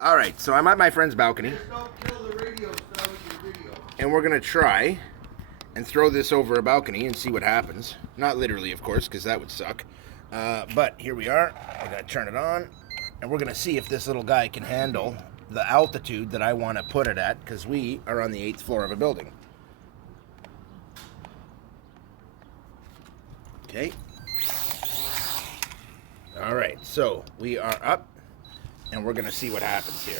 All right, so I'm at my friend's balcony, Just don't kill the radio star with your video. and we're gonna try and throw this over a balcony and see what happens. Not literally, of course, because that would suck. But here we are. I gotta turn it on, and we're gonna see if this little guy can handle the altitude that I want to put it at, because we are on the 8th floor of a building. Okay. All right, so we are up, and we're gonna see what happens here.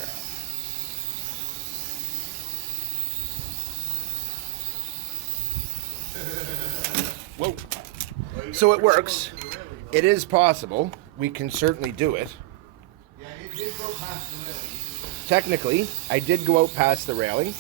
Whoa. So it works. It is possible. We can certainly do it. Yeah, it did go past the railing. Technically, I did go out past the railing,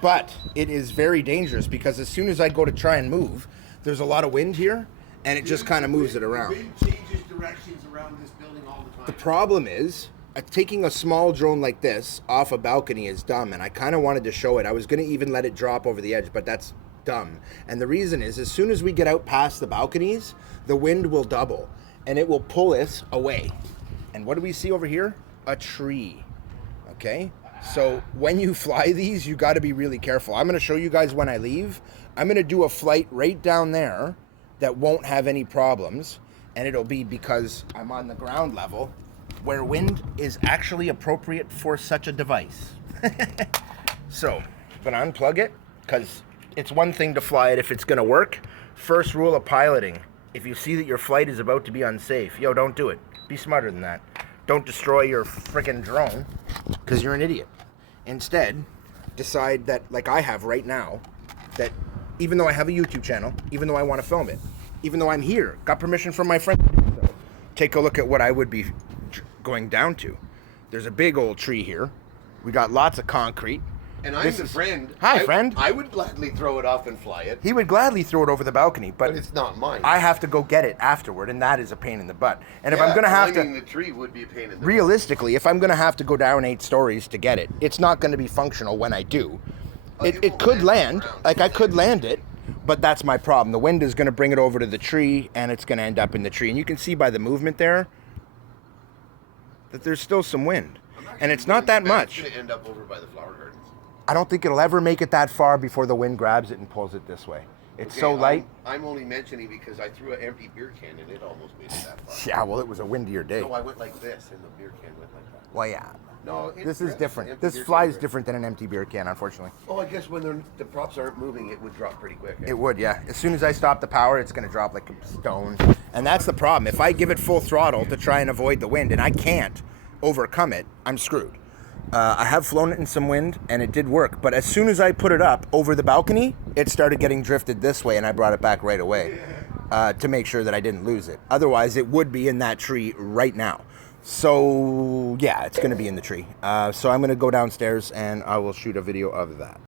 but it is very dangerous because as soon as I go to try and move, there's a lot of wind here, and it just kind of moves it around. The wind changes directions around this building all the time. The problem is, taking a small drone like this off a balcony is dumb, and I kind of wanted to show it. I was going to even let it drop over the edge, but that's dumb. And the reason is, as soon as we get out past the balconies, the wind will double, and it will pull us away. And what do we see over here? A tree. Okay? So when you fly these, you got to be really careful. I'm going to show you guys when I leave. I'm going to do a flight right down there that won't have any problems, and it'll be because I'm on the ground level where wind is actually appropriate for such a device. So, I'm going to unplug it because it's one thing to fly it if it's going to work. First rule of piloting: if you see that your flight is about to be unsafe, don't do it. Be smarter than that. Don't destroy your freaking drone because you're an idiot. Instead, decide that, like I have right now, that even though I have a YouTube channel, even though I want to film it, even though I'm here, got permission from my friend, take a look at what I would be going down to. There's a big old tree here. We got lots of concrete. And I'm the friend. Hi, friend. I would gladly throw it off and fly it, He would gladly throw it over the balcony, but but it's not mine. I have to go get it afterward, and that is a pain in the butt. And if I'm going to have climbing to... the tree would be a pain in the Realistically, if I'm going to have to go down 8 stories to get it, it's not going to be functional when I do. It won't could land, on the ground. like I could land it, but that's my problem. The wind is going to bring it over to the tree, and it's going to end up in the tree. And you can see by the movement there that there's still some wind. And it's not that much. It's going to end up over by the flower gardens. I don't think it'll ever make it that far before the wind grabs it and pulls it this way. It's Okay, so light. I'm only mentioning because I threw an empty beer can and it almost made it that far. Yeah, well, it was a windier day. No, I went like this and the beer can went like that. Well, yeah. No, This is different. empty This beer flies can. different than an empty beer can, unfortunately. Oh, I guess when the props aren't moving, it would drop pretty quick. It would, yeah. As soon as I stop the power, it's going to drop like a stone. And that's the problem. If I give it full throttle to try and avoid the wind, and I can't overcome it, I'm screwed. I have flown it in some wind, and it did work. But as soon as I put it up over the balcony, it started getting drifted this way, and I brought it back right away to make sure that I didn't lose it. Otherwise, it would be in that tree right now. So, yeah, it's going to be in the tree. So I'm going to go downstairs, and I will shoot a video of that.